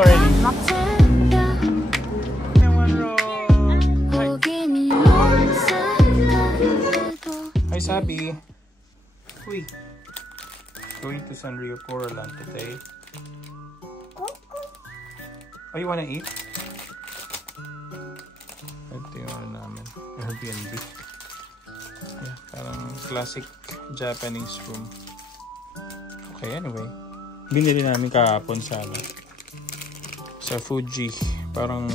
already. Hi, Sabi. Uy. Going to Sanrio Poroland today. Oh, you wanna eat? Ito yung ano namin. Airbnb. Yeah, parang classic Japanese room. Okay, anyway. Binili namin kahapon sa ano, sa Fuji. Parang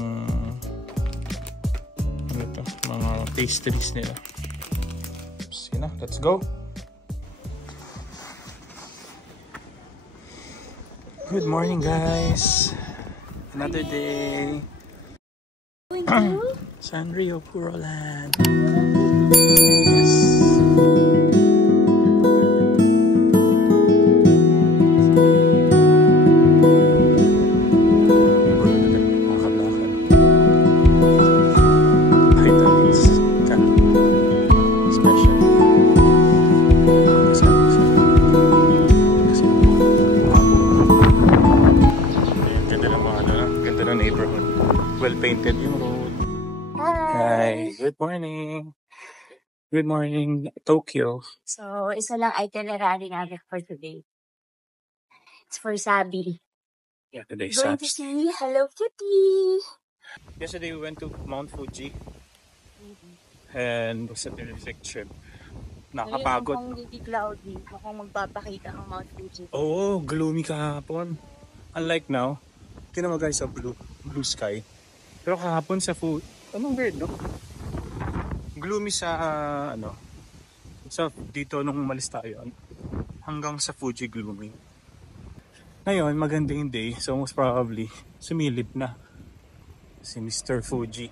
ano to, mga pastries nila. Sige na, let's go. Good morning, guys. Another day. Sanrio Poroland. Yes. Painted yung road. Hi. Good morning. Good morning, Tokyo. So, isa lang itinerary namin for today. It's for Sabi. Yeah, today's Going to see Hello Kitty. Yesterday we went to Mount Fuji. And it was a terrific trip. Nakapagod. Mukhang hindi cloudy. Mukhang magpapakita ang Mount Fuji. Oo, gloomy kahapon. Unlike now, tingnan mo guys sa blue sky. Pero kahapon sa anong weird, no? Gloomy sa, sa dito nung umalis tayo. Hanggang sa Fuji gloomy. Ngayon, maganda yung day. So most probably, sumilip na. Si Mr. Fuji.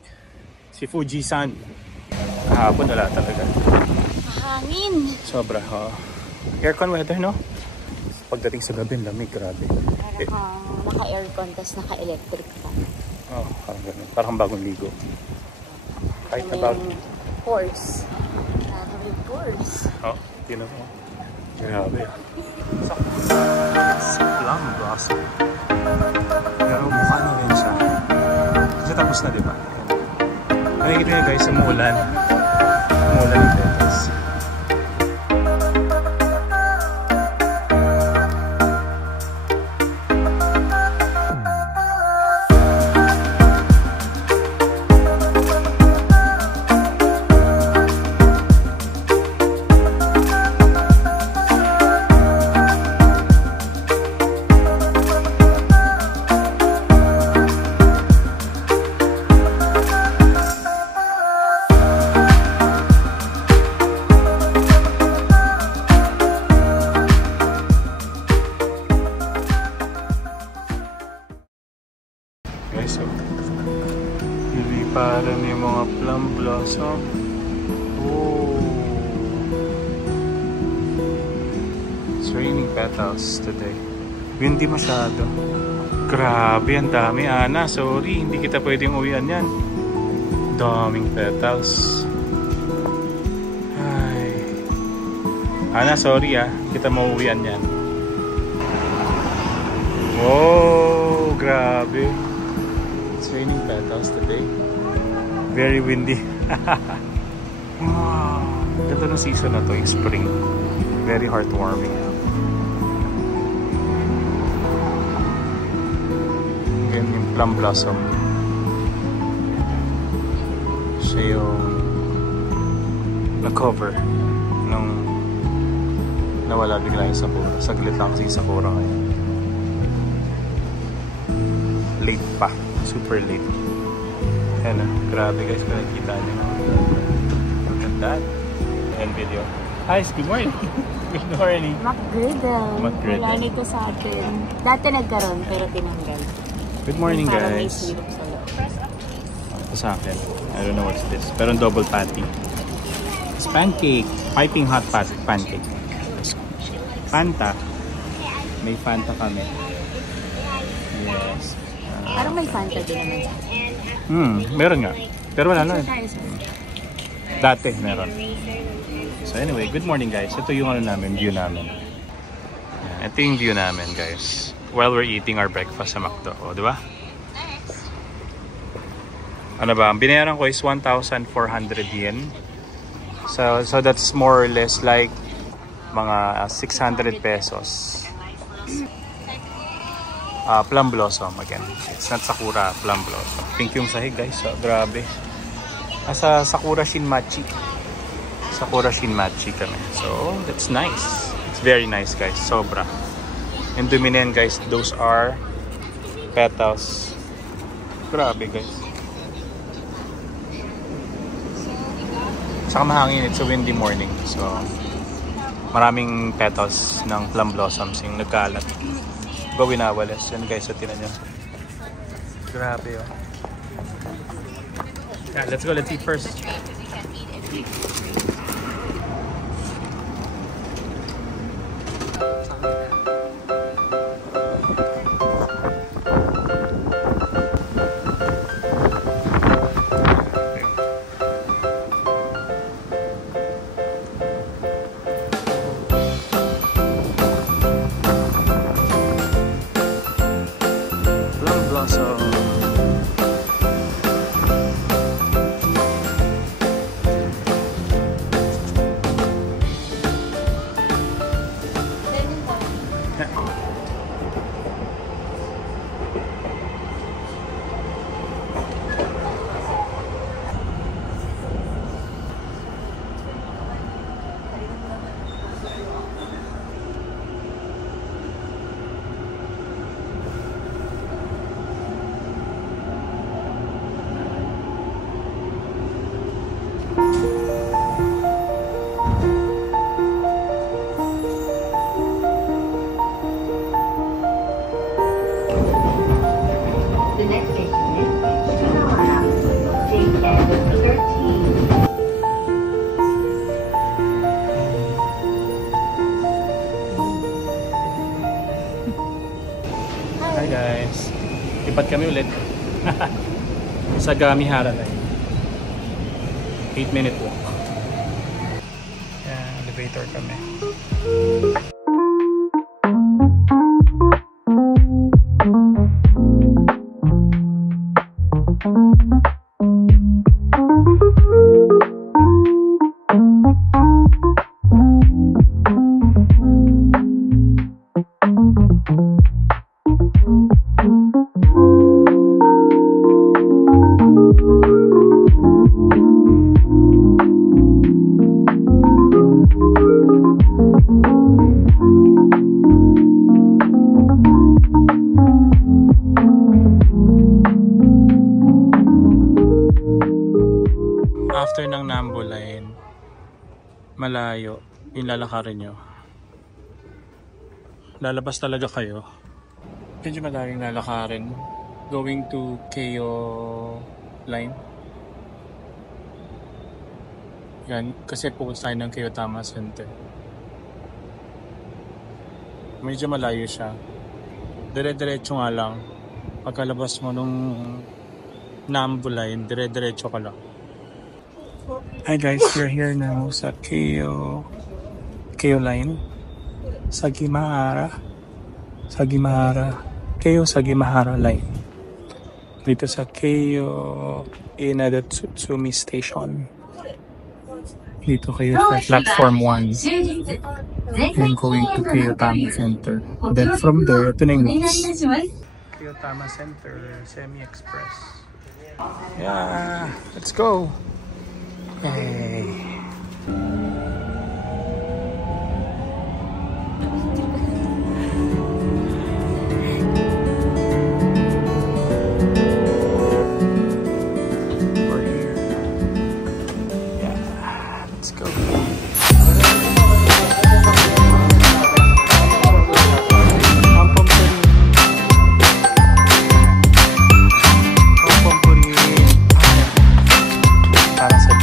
Si Fuji-san. Kahapon wala talaga. Mahangin. Sobra, aircon weather, no? Pagdating sa gabi, lamig, grabe. Parang naka-aircon, tas naka-electric pa. Oh, parang bagong ligo. Kahit na bago. Horse. Parang horse. Oh, tinan mo. Grabe. Plum blossom. Pero mukha na rin siya. Kasi tapos na, diba? Nakikita nyo guys, umuulan. Umuulan ng petals. Guys, so niliparan yung mga plum blossom. Oh, it's raining petals today. Windy masyado. Grabe, ang dami. Ana, sorry, hindi kita pwedeng uwian yan. Daming petals. Ay. Ana, sorry kita mauwian yan. Wow, grabe. It's raining petals today. Very windy. Wow. Ganda ng season na to, yung spring. Very heartwarming. Again, yung plum blossom. Siya yung na-cover nung nawala bigla yung sakura. Saglit lang kasi yung sakura ngayon. Late pa. Super late. Ayan grabe guys, kung nakikita nyo. Look at that. And video. Hi, good morning. Good morning. Macgriddle. Wala nito sa atin. Dati nagkaroon, pero tinanggal. Good morning guys. Ito sa akin. I don't know what's this. Pero double patty. It's pancake. Piping hot pancake. Fanta. May Fanta kami. Yes. Parang may Fanta din naman. Meron nga. Pero wala na. Dati meron. So anyway, good morning guys. Ito yung ano namin, view namin. Ito yung view namin guys. while we're eating our breakfast sa McDo. O, di ba? Ano ba? Ang binayaran ko is 1,400 yen. So that's more or less like mga 600 pesos. Plum Blossom again. It's not Sakura, Plum Blossom. Pink yung sahig, guys. So, grabe. Nasa Sakura Shinmachi. Sakura Shinmachi kami. So, that's nice. It's very nice, guys. Sobra. And dumi na yan, guys. Those are petals. Grabe, guys. Saka mahangin. It's a windy morning. So, maraming petals ng plum blossoms yung nagkalat. Diba winawalas? Yan, guys. So, tinan nyo. Grabe, oh. Yeah, let's go. Let's eat first. The next station is Shinohara, JN13. Hi guys. Lipat kami ulit. Sa Gamihara Line. 8-minute walk. Yan, elevator kami. After ng Nambu Line, malayo yung lalakarin nyo. Lalabas talaga kayo. Medyo madaling lalakarin. Going to Keio Line. Yan, kasi pupunta tayo ng Keio-tama Center. Medyo malayo siya. Dire-diretso nga lang. Pagkalabas mo nung Nambu Line, dire-diretso ka lang. Hi guys, we're here now sa Keio Line. Sagimahara Line. Dito sa Keio Inada-Tsutsumi Station. Dito kayo sa platform 1. And going to Keio-tama Center. Then from there, ito na yung next. Keio-tama Center, Semi-Express. Yeah, let's go! Hey. We're here. Yeah, let's go. Para sa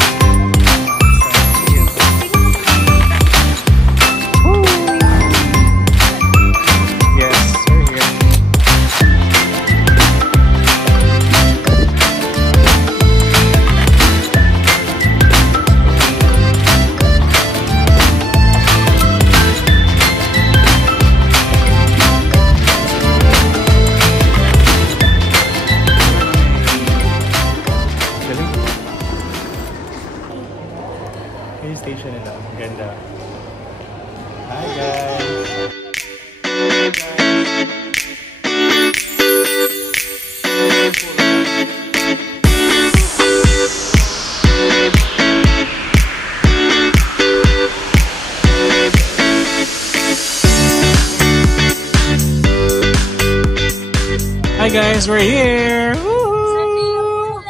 Hi guys, we're here! Woohoo!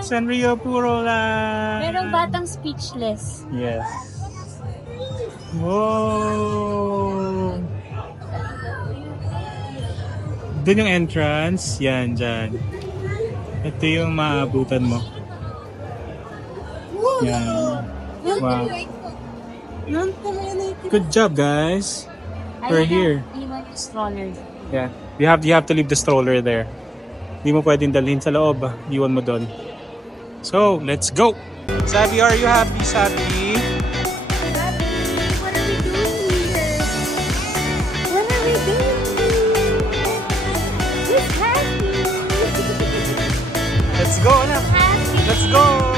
Sanrio puro lang! Merong batang speechless. Yes. Wow! Doon yung entrance. Yan, dyan. Ito yung maabutan mo. Yan. Wow. Good job, guys. We're here. Iwan yung stroller. Yeah. You have to leave the stroller there. Hindi mo pwedeng dalhin sa loob. Iwan mo doon. So, let's go! Sabi, are you happy, Sabi? What are we doing here? What are we doing? Who's happy? Let's go na! Happy. Let's go!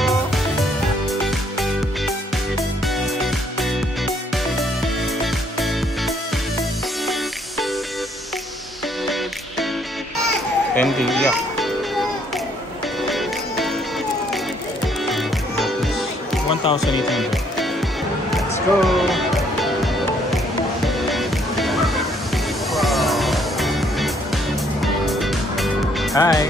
Pending, yeah. 1,800. Let's go! Hi!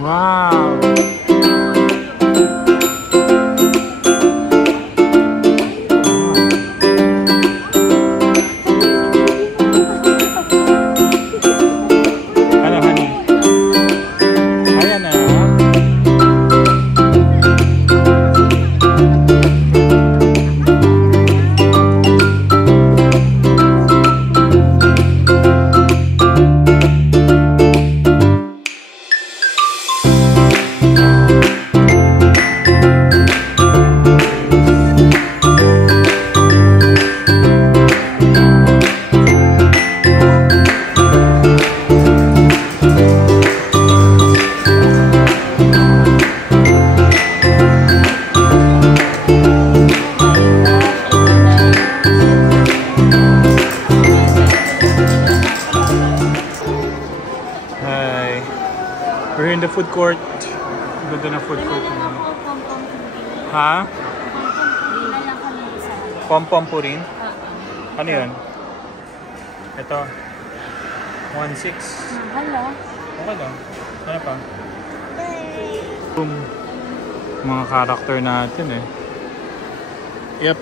Wow! Ano, honey? Ayan na. Hi. We're in the food court. Ganda na food court. Ha? Pom-pom po rin? Ano yun? Ito. 1.6. Hello. Okay lang. Ano pa? Mga character natin eh. Yep.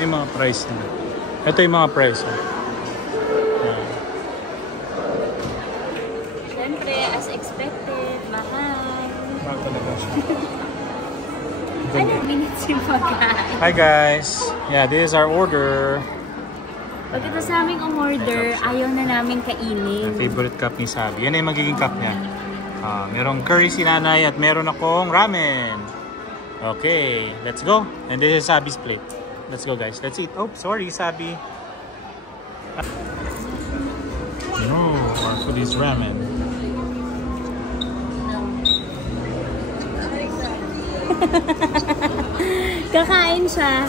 Yung mga price nila. Ito yung mga price. Yan. Siyempre, as expected, mahal. Mahal talaga siya. Ano minutes yung pagkain? Hi guys! Yeah, this is our order. Pagkatapos naming umorder, ayaw na namin kainin. Ang favorite cup ni Sabi. Yan ay magiging cup niya. Merong curry si nanay at meron akong ramen. Okay, let's go. And this is Sabi's plate. Let's go guys. Let's eat. Oh, sorry Sabi. No, our food is ramen. Kakain siya.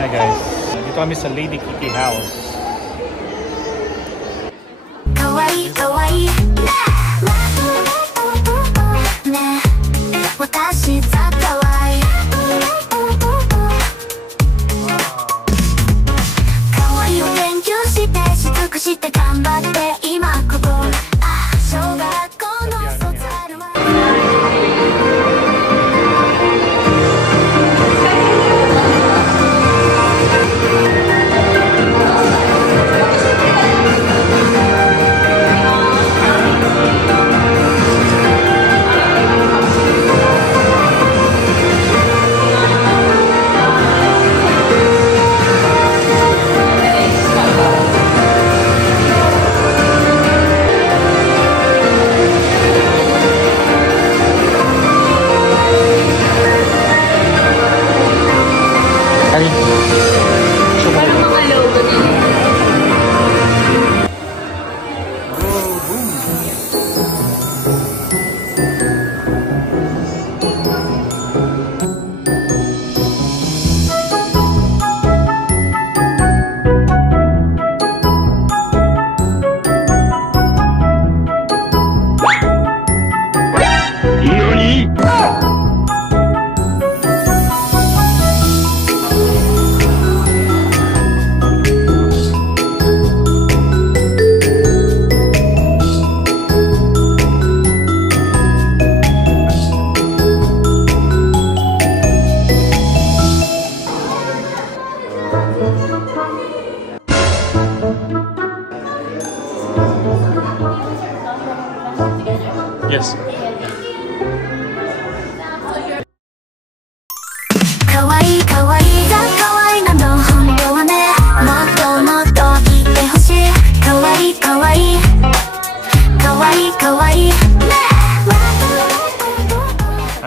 Hi guys, dito kami sa Lady Kitty House.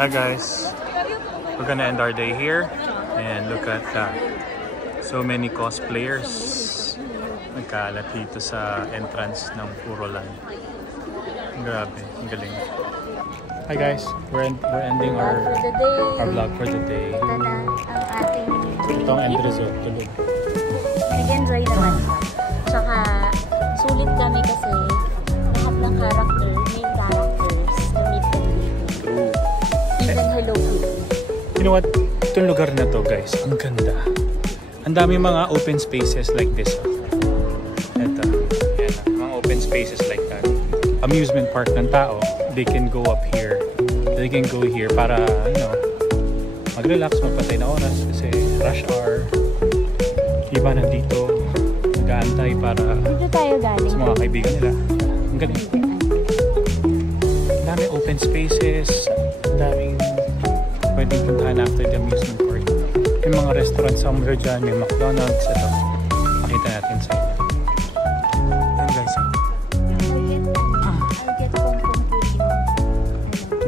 Hi guys, we're gonna end our day here and look at that. So many cosplayers nagkaalat dito sa entrance ng Puroland. Grabe, ang galing. Hi guys, we're ending our vlog for the day. Ito na ang ating Ito ang end result, tulog. nag-enjoy naman ko. Tsaka sulit kami kasi lahat ng main characters na meet and greet. True. Even Hello Kitty. You know what? Itong lugar na to guys, ang ganda. Ang dami mga open spaces like this. Ito. Yan, mga open spaces like that. Amusement park ng tao. They can go up here. They can go here para, you know, mag-relax, magpatay na oras kasi rush hour. Iba nandito, nag-aantay para Dito tayo galing. sa mga kaibigan nila. Ang galing. Ang daming open spaces. Ang daming pwedeng puntahan after the amusement park. May mga restaurant somewhere dyan. May McDonald's. Ito. Makita natin sa inyo. Yan guys. I'll get Pong Pong Pudding.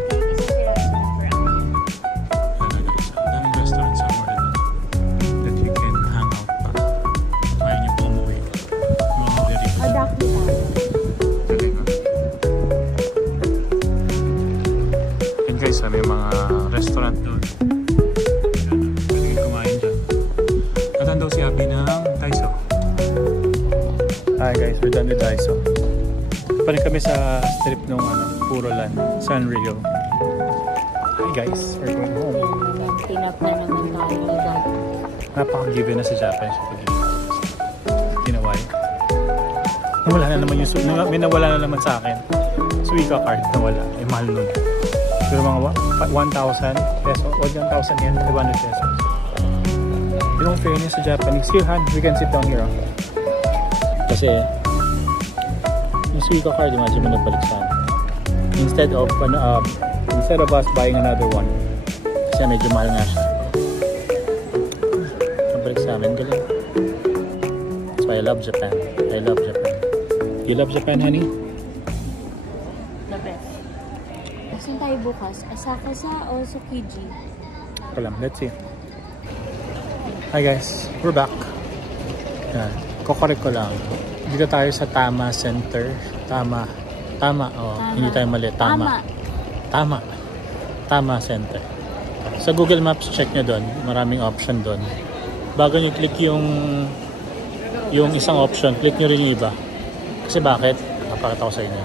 Kahit isang piraso na for ako yun. Ano guys. Ang daming restaurant somewhere dyan that you can hang out pa. Kaya niyo po umuwi. Mga very good. Adakli tayo. Yan guys, may mga restaurant doon. Pwede kumain dyan. Natan daw si Abby ng Daiso. Hi guys, we're done with Daiso. Pa rin kami sa strip ng Puroland, Sanrio. Hi guys, we're going home. Tinap na naman tayo ni Dad. Napaka-given na sa Japan siya pag-ibig. You know why? Nawala na naman yung may nawala na naman sa akin. Suica card nawala. Eh, mahal nun. Pero mga 1,000 peso o 1,000 yen, 500 pesos. Yung fairness sa Japanese. Here, Han, we can sit down here. Kasi yung Suica card, imagine mo nagbalik sa akin. Instead of us buying another one, kasi medyo mahal nga siya. Nagbalik sa amin, galing. That's why I love Japan. I love Japan. You love Japan, honey? The best. Saan tayo bukas? Asakasa o Tsukiji? Ito lang, let's see. Hi guys, we're back. Yan, kukorek ko lang. Dito tayo sa Tama Center. Tama, hindi tayo mali. Tama Center. Sa Google Maps, check nyo doon. Maraming option doon. Bago nyo click yung isang option, click nyo rin yung iba. Kasi bakit? Napakita ko sa inyo.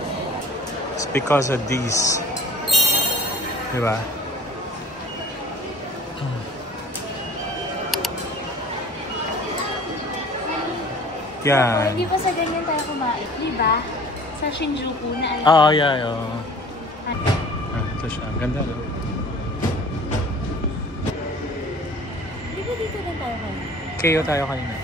It's because of these. Diba? Yan. Hindi pa sa ganyan tayo kumain. Diba? Sa Shinjuku na Oo, yeah. Ito siya. Ang ganda doon. Di ba dito lang tayo kanina? KO tayo kanina.